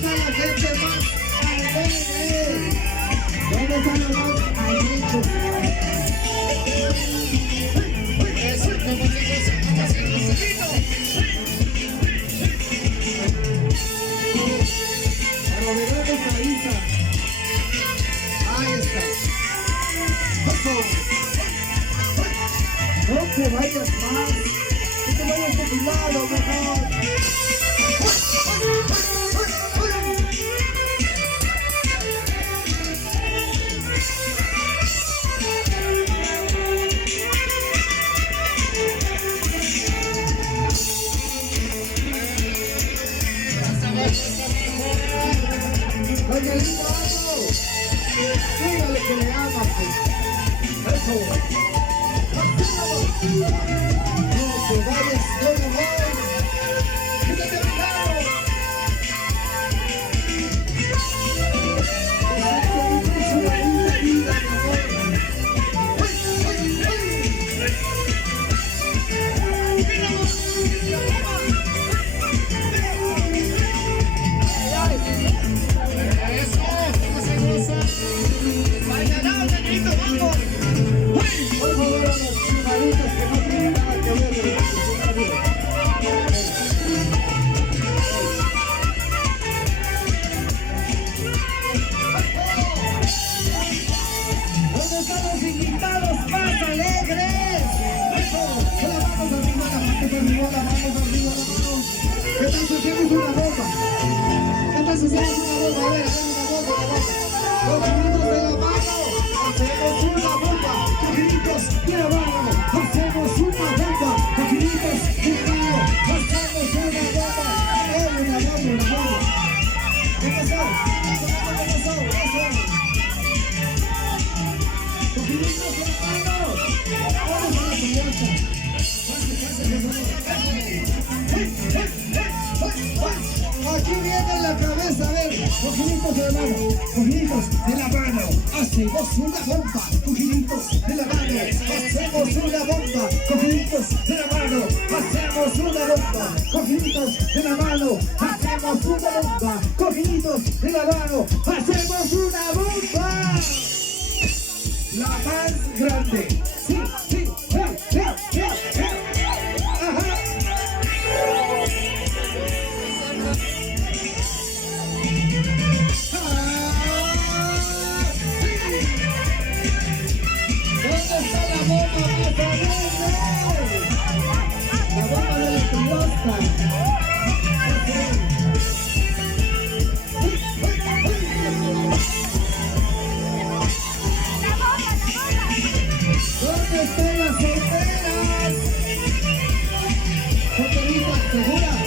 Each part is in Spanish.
está la gente más alegre? ¿Dónde están los más alegres? Eso, como digo, se va a hacer un poquito. Para Roberto Caiza. Ahí está. No te vayas más. No te vayas de tu lado, mejor. Oye, lindo algo. Dígale que le amas, pues. Eso. No te vayas, no me voy. Quítate a mi lado. Es una linda vida, mi amor. Por favor, a los chivaditos que no tienen nada que ver de la ¿dónde están los invitados más alegres? Con las manos arriba, las manos arriba, las manos arriba, las manos. ¿Qué tal si hacemos una bomba? ¿Qué tal si hacemos una bomba? A ver, una bomba. Los gritos de la mano, hacemos una bomba. Los gritos de la mano, hacemos una bomba. Los gritos de la mano, hacemos una bomba. Una bomba. ¿Qué pasó? ¿Qué pasó? Eso. Los gritos de la mano. Vamos a la piñata. Aquí viene la cabeza, a ver, cojitos de la mano, cojitos de la mano, hacemos una bomba, cojitos de la mano, hacemos una bomba, cojitos de la mano, hacemos una bomba, cojitos de la mano, hacemos una bomba, cojitos de la mano, hacemos una bomba, la más grande, sí, sí, ajá. ¿Dónde está la bomba más alegre? La bomba de la pelota. ¿Dónde están las solteras? ¿Solteritas seguras?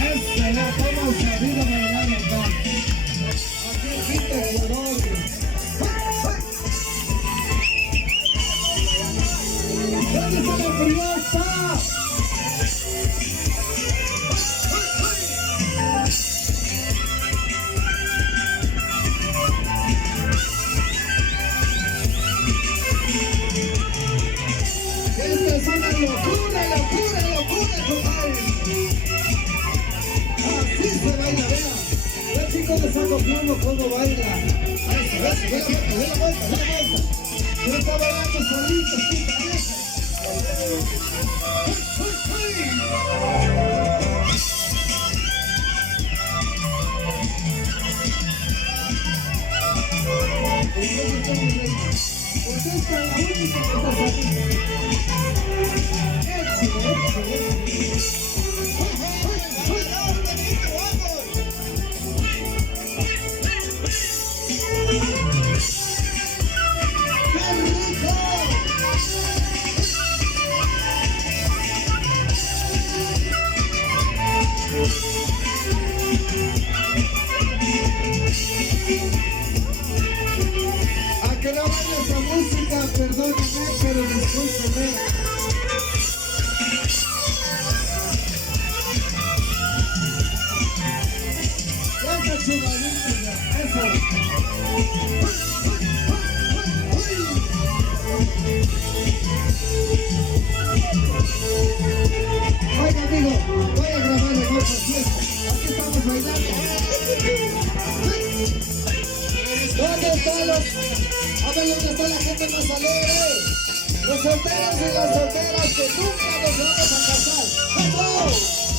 Esa la toma arriba para la acá. Aquí el quinto color. ¿Dónde está la priota? Esta es una locura, compadre. Así se baila, vea. El chico le está copiando cómo baila. Eso, ve la vuelta. Yo está bailando solito, sin pareja. Usted es la única que está saliendo. A que no vaya esa música, perdónenme, pero discúlpenme. bailando. ¿Dónde están los? A ver, ¿dónde está la gente más alegre? Los solteros y las solteras que nunca nos vamos a casar. ¡Vamos!